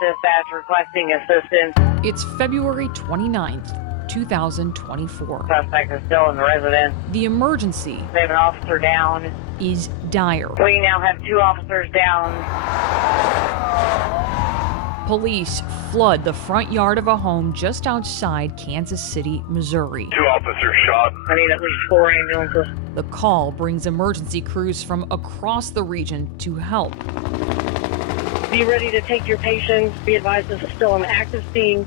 Dispatch requesting assistance. It's February 29th, 2024. Suspect is still in the residence. The emergency They have an officer down. is dire. We now have 2 officers down. Police flood the front yard of a home just outside Kansas City, Missouri. 2 officers shot. I need at least 4 ambulances. The call brings emergency crews from across the region to help. Be ready to take your patients. Be advised this is still an active scene.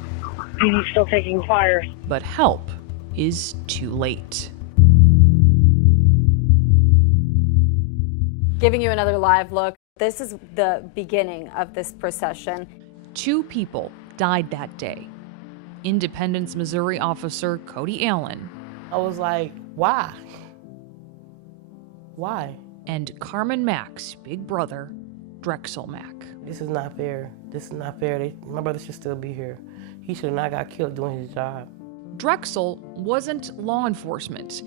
He's still taking fires. But help is too late. Giving you another live look. This is the beginning of this procession. 2 people died that day. Independence, Missouri officer Cody Allen. I was like, why? Why? And Carmen Mack's big brother, Drexel Mack. This is not fair. This is not fair. My brother should still be here. He should have not got killed doing his job. Drexel wasn't law enforcement.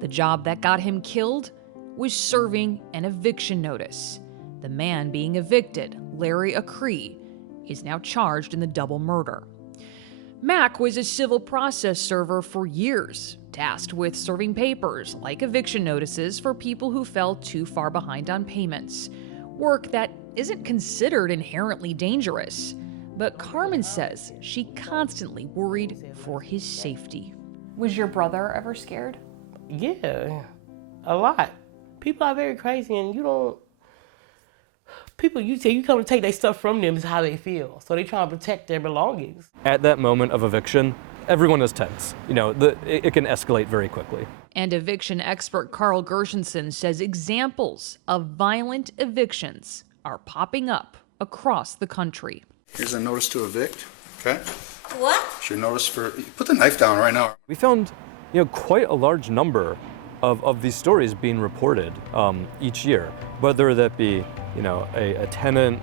The job that got him killed was serving an eviction notice. The man being evicted, Larry Acree, is now charged in the double murder. Mack was a civil process server for years, tasked with serving papers like eviction notices for people who fell too far behind on payments. Work that isn't considered inherently dangerous, but Carmen says she constantly worried for his safety. Was your brother ever scared? Yeah, a lot. People are very crazy, and people you come to take their stuff from them is how they feel. So they try to protect their belongings. At that moment of eviction, everyone is tense. It can escalate very quickly. And eviction expert Carl Gershenson says examples of violent evictions are popping up across the country. Here's a notice to evict, okay? What? It's your notice put the knife down right now. We found, quite a large number of these stories being reported each year, whether that be, a tenant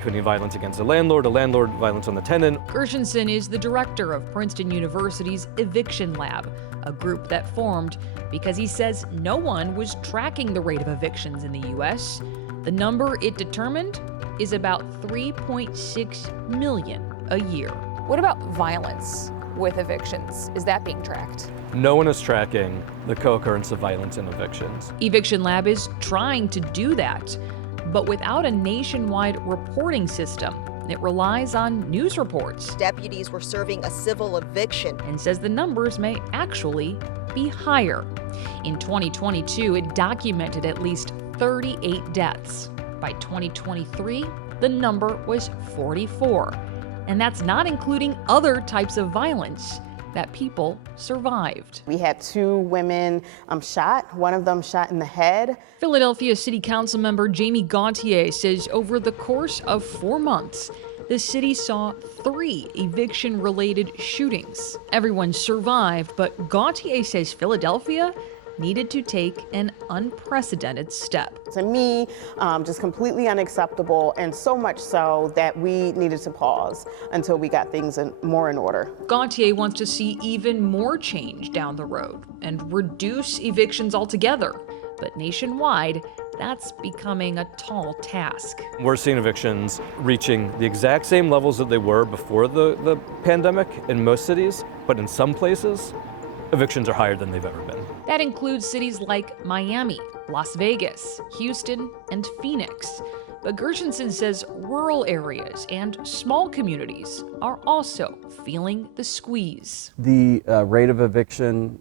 committing violence against a landlord violence on the tenant. Gershenson is the director of Princeton University's Eviction Lab, a group that formed because he says no one was tracking the rate of evictions in the U.S. The number it determined is about 3.6 million a year. What about violence with evictions? Is that being tracked? No one is tracking the co-occurrence of violence in evictions. Eviction Lab is trying to do that, but without a nationwide reporting system, it relies on news reports. Deputies were serving a civil eviction and says the numbers may actually be higher. In 2022, it documented at least 38 deaths. By 2023, the number was 44. And that's not including other types of violence that people survived. We had 2 women shot, one of them shot in the head. Philadelphia City Council member Jamie Gauthier says over the course of 4 months, the city saw 3 eviction-related shootings. Everyone survived, but Gauthier says Philadelphia needed to take an unprecedented step. To me, just completely unacceptable, and so much so that we needed to pause until we got things more in order. Gauthier wants to see even more change down the road and reduce evictions altogether. But nationwide, that's becoming a tall task. We're seeing evictions reaching the exact same levels that they were before the pandemic in most cities, but in some places, evictions are higher than they've ever been. That includes cities like Miami, Las Vegas, Houston, and Phoenix. But Gershenson says rural areas and small communities are also feeling the squeeze. The rate of eviction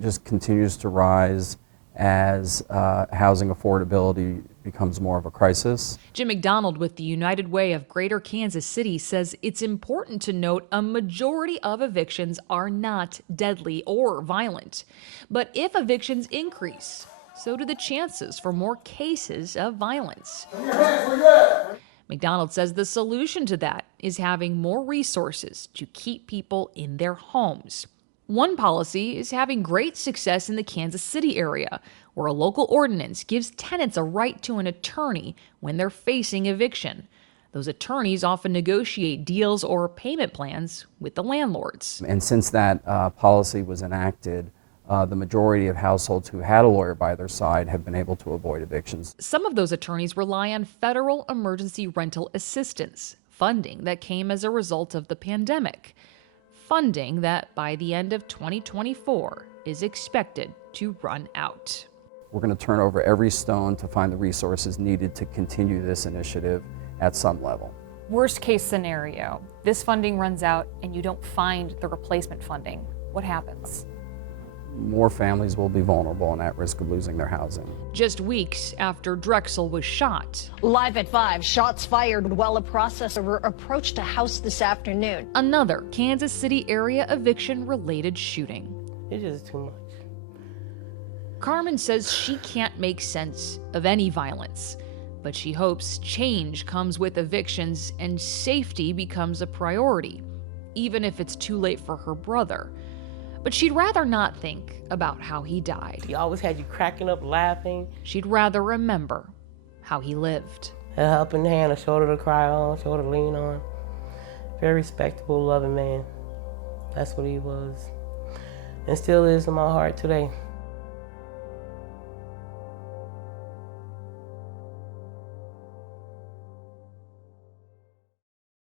just continues to rise as housing affordability becomes more of a crisis. Jim McDonald with the United Way of Greater Kansas City says it's important to note a majority of evictions are not deadly or violent. But if evictions increase, so do the chances for more cases of violence. McDonald says the solution to that is having more resources to keep people in their homes. One policy is having great success in the Kansas City area, where a local ordinance gives tenants a right to an attorney when they're facing eviction. Those attorneys often negotiate deals or payment plans with the landlords. And since that policy was enacted, the majority of households who had a lawyer by their side have been able to avoid evictions. Some of those attorneys rely on federal emergency rental assistance, funding that came as a result of the pandemic. Funding that by the end of 2024 is expected to run out. We're going to turn over every stone to find the resources needed to continue this initiative at some level. Worst case scenario, this funding runs out and you don't find the replacement funding. What happens? More families will be vulnerable and at risk of losing their housing. Just weeks after Drexel was shot. Live at 5, shots fired while a processor approached a house this afternoon. Another Kansas City area eviction-related shooting. It's just too much. Carmen says she can't make sense of any violence, but she hopes change comes with evictions and safety becomes a priority, even if it's too late for her brother. But she'd rather not think about how he died. He always had you cracking up, laughing. She'd rather remember how he lived. A helping hand, a shoulder to cry on, shoulder to lean on. Very respectable, loving man. That's what he was. And still is in my heart today.